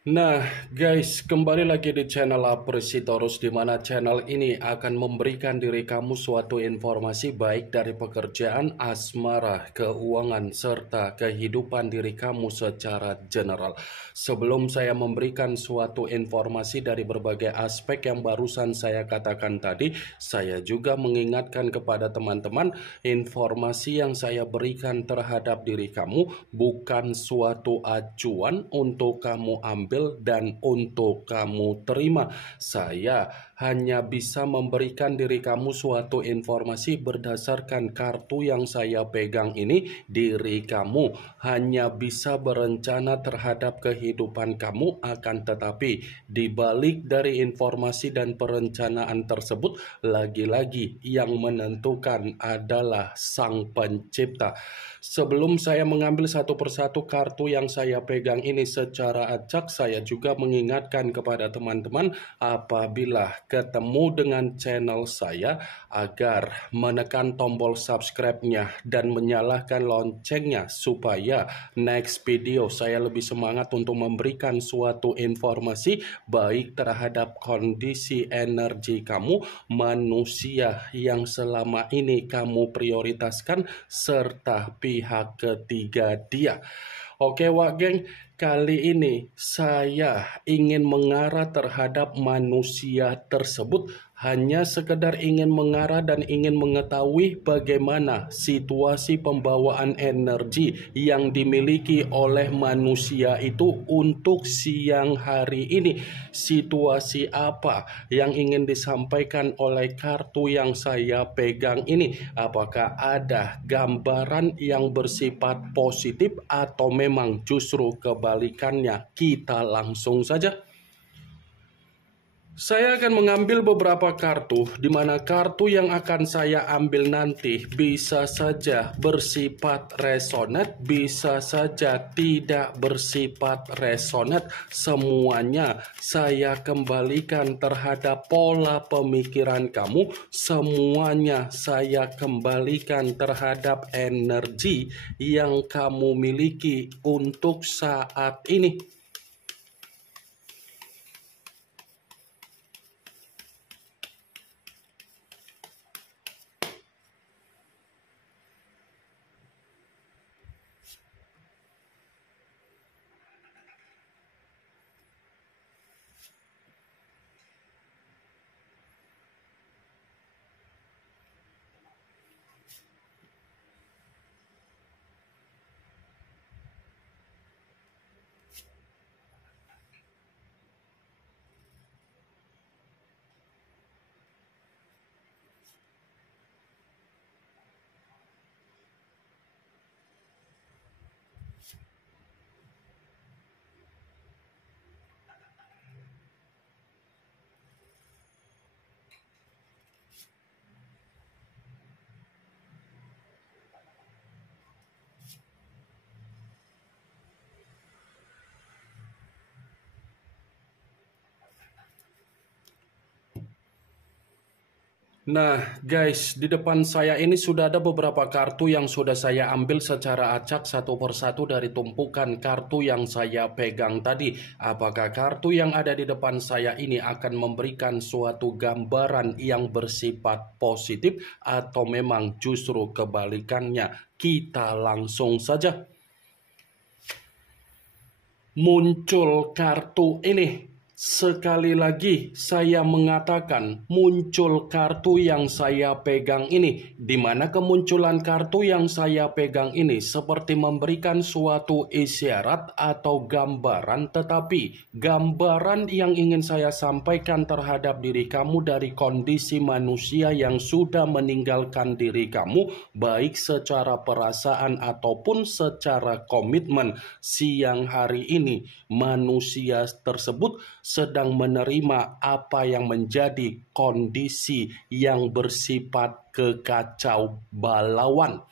Nah, guys, kembali lagi di channel Apresitorus, di mana channel ini akan memberikan diri kamu suatu informasi baik dari pekerjaan, asmara, keuangan, serta kehidupan diri kamu secara general. Sebelum saya memberikan suatu informasi dari berbagai aspek yang barusan saya katakan tadi, saya juga mengingatkan kepada teman-teman, informasi yang saya berikan terhadap diri kamu bukan suatu acuan untuk kamu ambil dan untuk kamu terima. Saya hanya bisa memberikan diri kamu suatu informasi berdasarkan kartu yang saya pegang ini. Diri kamu hanya bisa berencana terhadap kehidupan kamu, akan tetapi di balik dari informasi dan perencanaan tersebut, lagi-lagi yang menentukan adalah Sang Pencipta. Sebelum saya mengambil satu persatu kartu yang saya pegang ini secara acak, saya juga mengingatkan kepada teman-teman apabila ketemu dengan channel saya agar menekan tombol subscribe-nya dan menyalakan loncengnya supaya next video saya lebih semangat untuk memberikan suatu informasi baik terhadap kondisi energi kamu, manusia yang selama ini kamu prioritaskan, serta pihak ketiga dia. Oke Wak Geng, kali ini saya ingin mengarah terhadap manusia tersebut, hanya sekedar ingin mengarah dan ingin mengetahui bagaimana situasi pembawaan energi yang dimiliki oleh manusia itu untuk siang hari ini. Situasi apa yang ingin disampaikan oleh kartu yang saya pegang ini? Apakah ada gambaran yang bersifat positif atau memang justru kebalikannya? Kita langsung saja. Saya akan mengambil beberapa kartu, di mana kartu yang akan saya ambil nanti bisa saja bersifat resonate, bisa saja tidak bersifat resonate. Semuanya saya kembalikan terhadap pola pemikiran kamu, semuanya saya kembalikan terhadap energi yang kamu miliki untuk saat ini. Nah guys, di depan saya ini sudah ada beberapa kartu yang sudah saya ambil secara acak satu persatu dari tumpukan kartu yang saya pegang tadi. Apakah kartu yang ada di depan saya ini akan memberikan suatu gambaran yang bersifat positif atau memang justru kebalikannya? Kita langsung saja. Muncul kartu ini. Sekali lagi saya mengatakan muncul kartu yang saya pegang ini, di mana kemunculan kartu yang saya pegang ini seperti memberikan suatu isyarat atau gambaran, tetapi gambaran yang ingin saya sampaikan terhadap diri kamu dari kondisi manusia yang sudah meninggalkan diri kamu, baik secara perasaan ataupun secara komitmen. Siang hari ini manusia tersebut sedang menerima apa yang menjadi kondisi yang bersifat kekacau balauan.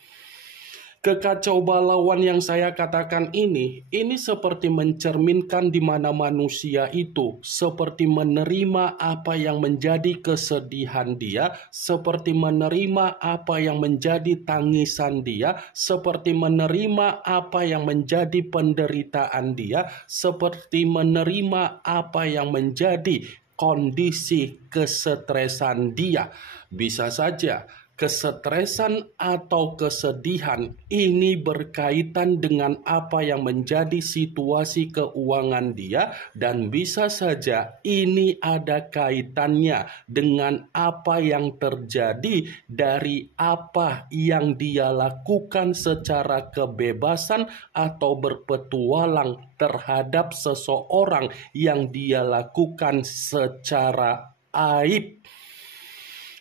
Kekacau balauan yang saya katakan ini seperti mencerminkan di mana manusia itu seperti menerima apa yang menjadi kesedihan dia, seperti menerima apa yang menjadi tangisan dia, seperti menerima apa yang menjadi penderitaan dia, seperti menerima apa yang menjadi kondisi kesetresan dia. Bisa saja kesetresan atau kesedihan ini berkaitan dengan apa yang menjadi situasi keuangan dia, dan bisa saja ini ada kaitannya dengan apa yang terjadi dari apa yang dia lakukan secara kebebasan atau berpetualang terhadap seseorang yang dia lakukan secara aib.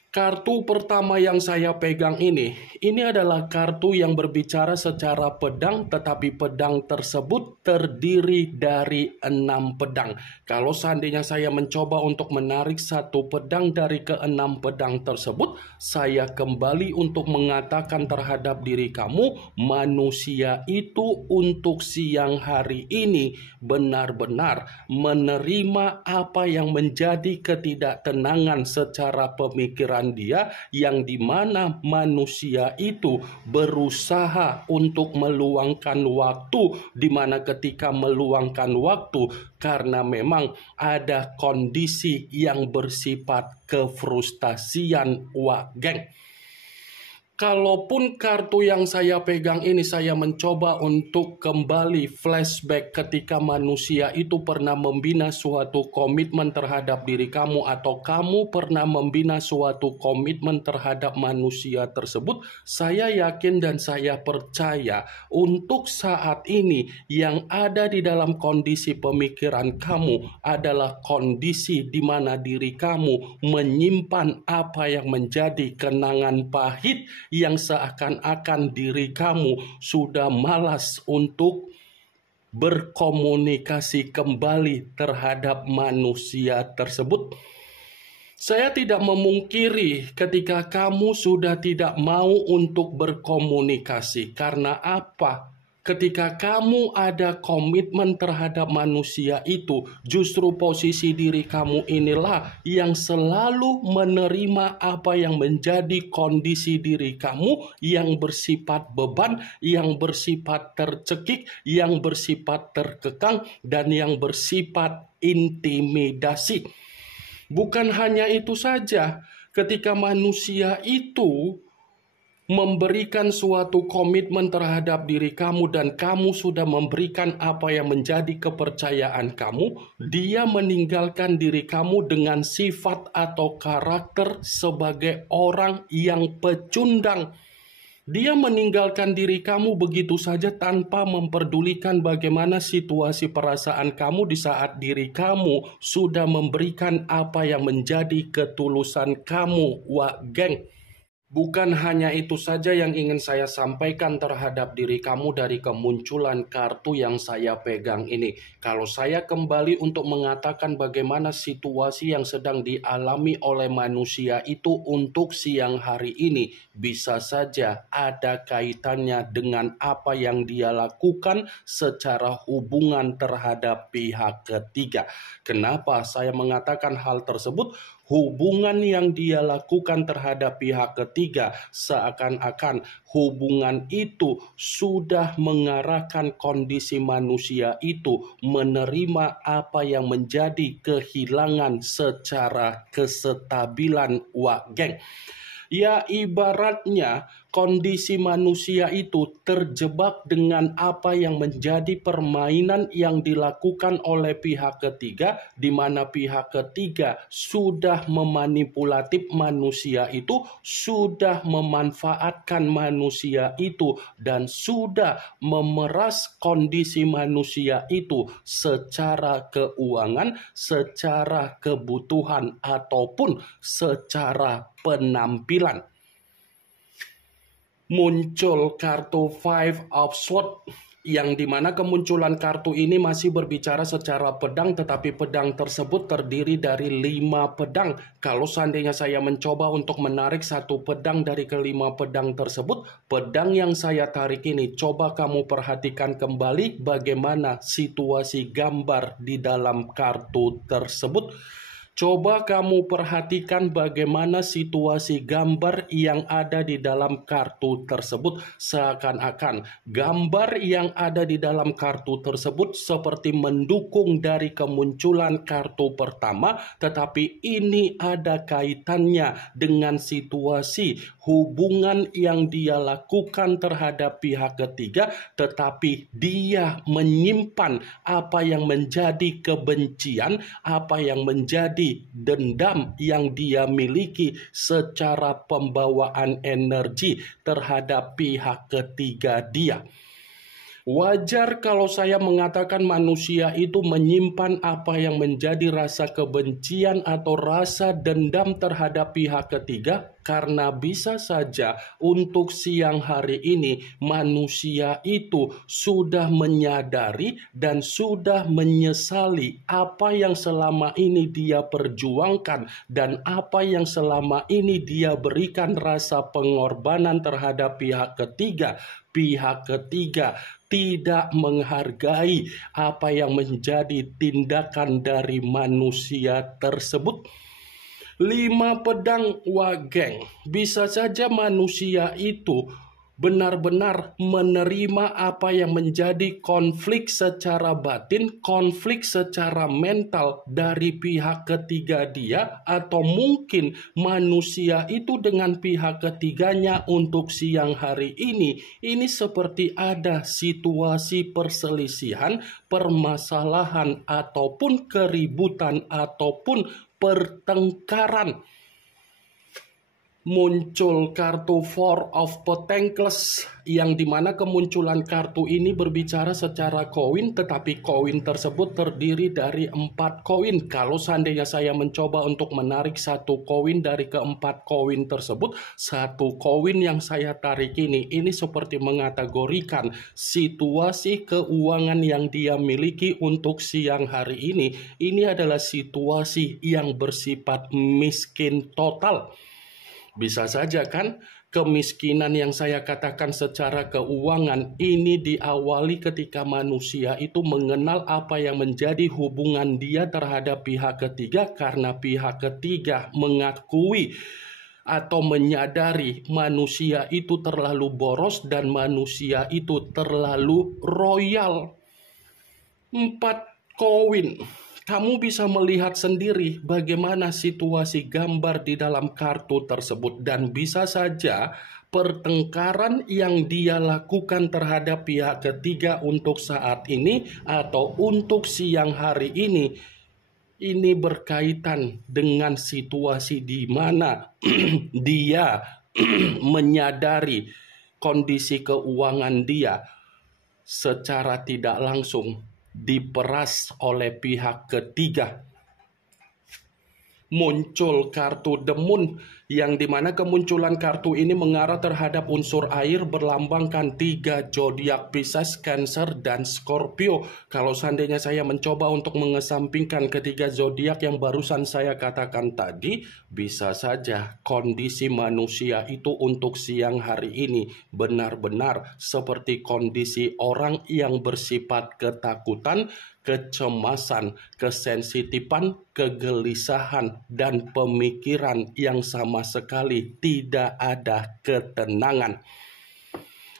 Kartu pertama yang saya pegang ini adalah kartu yang berbicara secara pedang, tetapi pedang tersebut terdiri dari 6 pedang. Kalau seandainya saya mencoba untuk menarik satu pedang dari ke-6 pedang tersebut, saya kembali untuk mengatakan terhadap diri kamu, manusia itu untuk siang hari ini benar-benar menerima apa yang menjadi ketidaktenangan secara pemikiran dia, yang dimana manusia itu berusaha untuk meluangkan waktu, dimana ketika meluangkan waktu karena memang ada kondisi yang bersifat kefrustasian, geng. Kalaupun kartu yang saya pegang ini saya mencoba untuk kembali flashback ketika manusia itu pernah membina suatu komitmen terhadap diri kamu, atau kamu pernah membina suatu komitmen terhadap manusia tersebut, saya yakin dan saya percaya untuk saat ini yang ada di dalam kondisi pemikiran kamu adalah kondisi di mana diri kamu menyimpan apa yang menjadi kenangan pahit, yang seakan-akan diri kamu sudah malas untuk berkomunikasi kembali terhadap manusia tersebut. Saya tidak memungkiri ketika kamu sudah tidak mau untuk berkomunikasi. Karena apa? Ketika kamu ada komitmen terhadap manusia itu, justru posisi diri kamu inilah yang selalu menerima apa yang menjadi kondisi diri kamu yang bersifat beban, yang bersifat tercekik, yang bersifat terkekang, dan yang bersifat intimidasi. Bukan hanya itu saja, ketika manusia itu memberikan suatu komitmen terhadap diri kamu dan kamu sudah memberikan apa yang menjadi kepercayaan kamu, dia meninggalkan diri kamu dengan sifat atau karakter sebagai orang yang pecundang. Dia meninggalkan diri kamu begitu saja tanpa memperdulikan bagaimana situasi perasaan kamu di saat diri kamu sudah memberikan apa yang menjadi ketulusan kamu, geng. Bukan hanya itu saja yang ingin saya sampaikan terhadap diri kamu dari kemunculan kartu yang saya pegang ini. Kalau saya kembali untuk mengatakan bagaimana situasi yang sedang dialami oleh manusia itu untuk siang hari ini, bisa saja ada kaitannya dengan apa yang dia lakukan secara hubungan terhadap pihak ketiga. Kenapa saya mengatakan hal tersebut? Hubungan yang dia lakukan terhadap pihak ketiga seakan-akan hubungan itu sudah mengarahkan kondisi manusia itu menerima apa yang menjadi kehilangan secara kestabilan, geng. Ya, ibaratnya kondisi manusia itu terjebak dengan apa yang menjadi permainan yang dilakukan oleh pihak ketiga, di mana pihak ketiga sudah memanipulatif manusia itu, sudah memanfaatkan manusia itu, dan sudah memeras kondisi manusia itu secara keuangan, secara kebutuhan, ataupun secara penampilan. Muncul kartu Five of Swords yang dimana kemunculan kartu ini masih berbicara secara pedang, tetapi pedang tersebut terdiri dari 5 pedang. Kalau seandainya saya mencoba untuk menarik satu pedang dari kelima pedang tersebut, pedang yang saya tarik ini, coba kamu perhatikan kembali bagaimana situasi gambar di dalam kartu tersebut. Coba kamu perhatikan bagaimana situasi gambar yang ada di dalam kartu tersebut. Seakan-akan gambar yang ada di dalam kartu tersebut seperti mendukung dari kemunculan kartu pertama, tetapi ini ada kaitannya dengan situasi hubungan yang dia lakukan terhadap pihak ketiga, tetapi dia menyimpan apa yang menjadi kebencian, apa yang menjadi dendam yang dia miliki secara pembawaan energi terhadap pihak ketiga dia. Wajar kalau saya mengatakan manusia itu menyimpan apa yang menjadi rasa kebencian atau rasa dendam terhadap pihak ketiga, karena bisa saja untuk siang hari ini manusia itu sudah menyadari dan sudah menyesali apa yang selama ini dia perjuangkan dan apa yang selama ini dia berikan rasa pengorbanan terhadap pihak ketiga. Pihak ketiga tidak menghargai apa yang menjadi tindakan dari manusia tersebut. 5 pedang, wageng. Bisa saja manusia itu benar-benar menerima apa yang menjadi konflik secara batin, konflik secara mental dari pihak ketiga dia, atau mungkin manusia itu dengan pihak ketiganya untuk siang hari ini seperti ada situasi perselisihan, permasalahan, ataupun keributan, ataupun pertengkaran. Muncul kartu Four of Pentacles, yang dimana kemunculan kartu ini berbicara secara koin, tetapi koin tersebut terdiri dari 4 koin. Kalau seandainya saya mencoba untuk menarik satu koin dari keempat koin tersebut, satu koin yang saya tarik ini seperti mengategorikan situasi keuangan yang dia miliki untuk siang hari ini. Ini adalah situasi yang bersifat miskin total. Bisa saja kan kemiskinan yang saya katakan secara keuangan ini diawali ketika manusia itu mengenal apa yang menjadi hubungan dia terhadap pihak ketiga, karena pihak ketiga mengakui atau menyadari manusia itu terlalu boros dan manusia itu terlalu royal. 4 koin. Kamu bisa melihat sendiri bagaimana situasi gambar di dalam kartu tersebut, dan bisa saja pertengkaran yang dia lakukan terhadap pihak ketiga untuk saat ini atau untuk siang hari ini berkaitan dengan situasi di mana dia menyadari kondisi keuangan dia secara tidak langsung diperas oleh pihak ketiga. Muncul kartu The Moon, yang dimana kemunculan kartu ini mengarah terhadap unsur air, berlambangkan 3 zodiak Pisces, Cancer, dan Scorpio. Kalau seandainya saya mencoba untuk mengesampingkan ketiga zodiak yang barusan saya katakan tadi, bisa saja kondisi manusia itu untuk siang hari ini benar-benar seperti kondisi orang yang bersifat ketakutan, kecemasan, kesensitifan, kegelisahan, dan pemikiran yang sama sekali tidak ada ketenangan.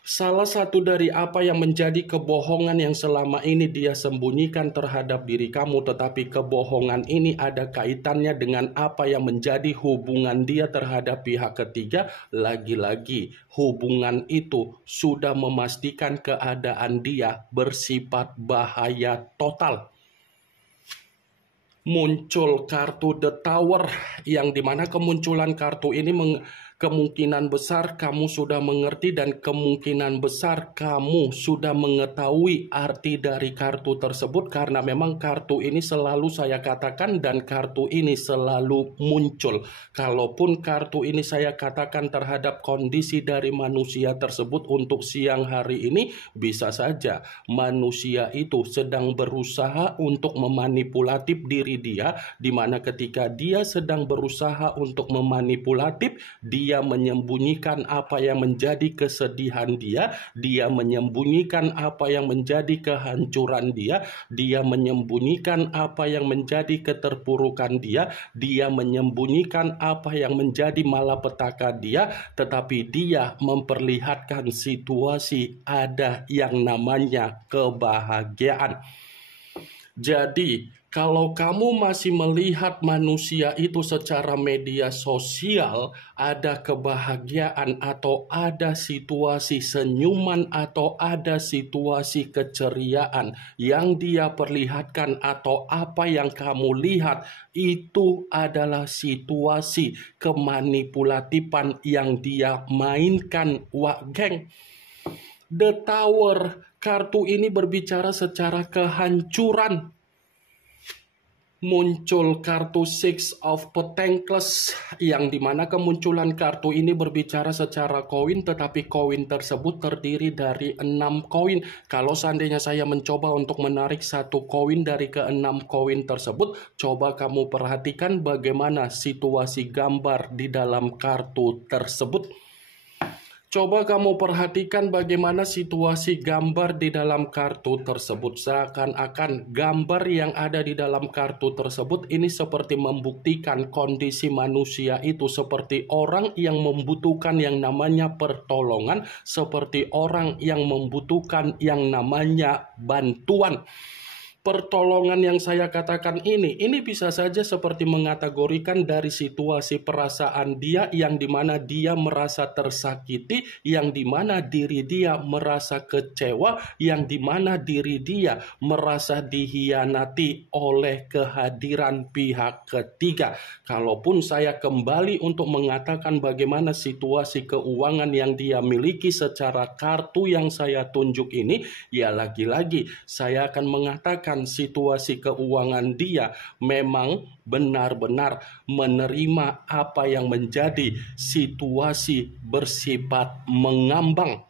Salah satu dari apa yang menjadi kebohongan yang selama ini dia sembunyikan terhadap diri kamu, tetapi kebohongan ini ada kaitannya dengan apa yang menjadi hubungan dia terhadap pihak ketiga. Lagi-lagi hubungan itu sudah memastikan keadaan dia bersifat bahaya total. Muncul kartu The Tower, yang dimana kemunculan kartu ini Kemungkinan besar kamu sudah mengerti dan kemungkinan besar kamu sudah mengetahui arti dari kartu tersebut, karena memang kartu ini selalu saya katakan dan kartu ini selalu muncul. Kalaupun kartu ini saya katakan terhadap kondisi dari manusia tersebut untuk siang hari ini, bisa saja manusia itu sedang berusaha untuk memanipulatif diri dia, di mana ketika dia sedang berusaha untuk memanipulatif, dia menyembunyikan apa yang menjadi kesedihan dia menyembunyikan apa yang menjadi kehancuran dia menyembunyikan apa yang menjadi keterpurukan dia menyembunyikan apa yang menjadi malapetaka dia, tetapi dia memperlihatkan situasi ada yang namanya kebahagiaan. Jadi, kalau kamu masih melihat manusia itu secara media sosial, ada kebahagiaan atau ada situasi senyuman atau ada situasi keceriaan yang dia perlihatkan atau apa yang kamu lihat, itu adalah situasi kemanipulatifan yang dia mainkan, wak geng. The Tower, kartu ini berbicara secara kehancuran. Muncul kartu Six of Pentacles, yang dimana kemunculan kartu ini berbicara secara koin, tetapi koin tersebut terdiri dari 6 koin. Kalau seandainya saya mencoba untuk menarik satu koin dari ke-6 koin tersebut, coba kamu perhatikan bagaimana situasi gambar di dalam kartu tersebut. Coba kamu perhatikan bagaimana situasi gambar di dalam kartu tersebut. Seakan-akan gambar yang ada di dalam kartu tersebut ini seperti membuktikan kondisi manusia itu seperti orang yang membutuhkan yang namanya pertolongan, seperti orang yang membutuhkan yang namanya bantuan. Pertolongan yang saya katakan ini bisa saja seperti mengategorikan dari situasi perasaan dia yang dimana dia merasa tersakiti, yang dimana diri dia merasa kecewa, yang dimana diri dia merasa dihianati oleh kehadiran pihak ketiga. Kalaupun saya kembali untuk mengatakan bagaimana situasi keuangan yang dia miliki secara kartu yang saya tunjuk ini, ya lagi-lagi saya akan mengatakan situasi keuangan dia memang benar-benar menerima apa yang menjadi situasi bersifat mengambang.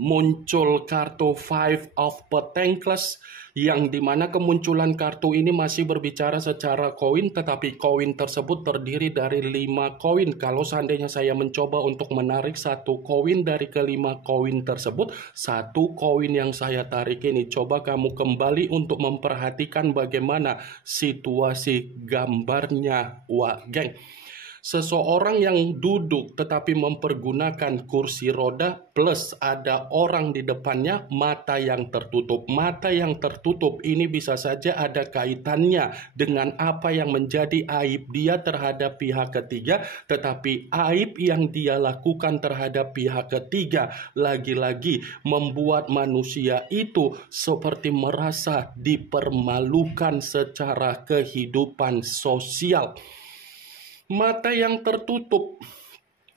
Muncul kartu Five of Pentacles, yang dimana kemunculan kartu ini masih berbicara secara koin, tetapi koin tersebut terdiri dari 5 koin. Kalau seandainya saya mencoba untuk menarik satu koin dari ke-5 koin tersebut, satu koin yang saya tarik ini, coba kamu kembali untuk memperhatikan bagaimana situasi gambarnya, wak geng. Seseorang yang duduk tetapi mempergunakan kursi roda, plus ada orang di depannya, mata yang tertutup. Mata yang tertutup ini bisa saja ada kaitannya dengan apa yang menjadi aib dia terhadap pihak ketiga, tetapi aib yang dia lakukan terhadap pihak ketiga lagi-lagi membuat manusia itu seperti merasa dipermalukan secara kehidupan sosial. Mata yang tertutup,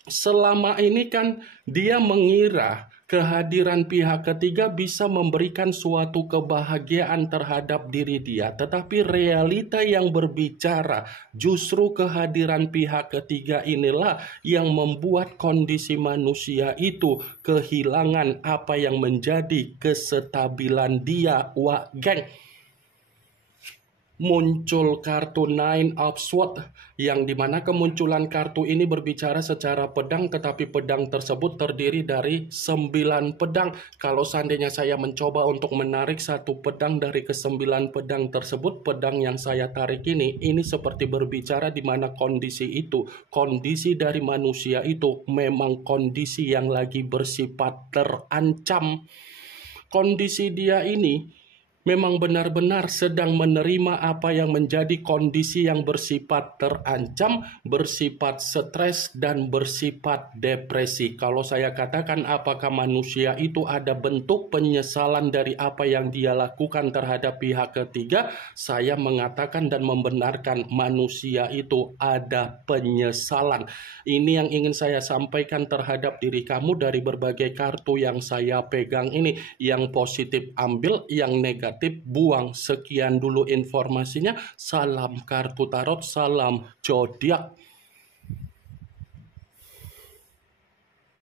selama ini kan dia mengira kehadiran pihak ketiga bisa memberikan suatu kebahagiaan terhadap diri dia, tetapi realita yang berbicara justru kehadiran pihak ketiga inilah yang membuat kondisi manusia itu kehilangan apa yang menjadi kestabilan dia, wak geng. Muncul kartu Nine of Swords, yang dimana kemunculan kartu ini berbicara secara pedang, tetapi pedang tersebut terdiri dari 9 pedang. Kalau seandainya saya mencoba untuk menarik satu pedang dari ke-9 pedang tersebut, pedang yang saya tarik ini seperti berbicara di mana kondisi itu, kondisi dari manusia itu memang kondisi yang lagi bersifat terancam. Kondisi dia ini memang benar-benar sedang menerima apa yang menjadi kondisi yang bersifat terancam, bersifat stres, dan bersifat depresi. Kalau saya katakan apakah manusia itu ada bentuk penyesalan dari apa yang dia lakukan terhadap pihak ketiga, saya mengatakan dan membenarkan manusia itu ada penyesalan. Ini yang ingin saya sampaikan terhadap diri kamu dari berbagai kartu yang saya pegang ini. Yang positif ambil, yang negatif buang. Sekian dulu informasinya. Salam kartu tarot, salam zodiak.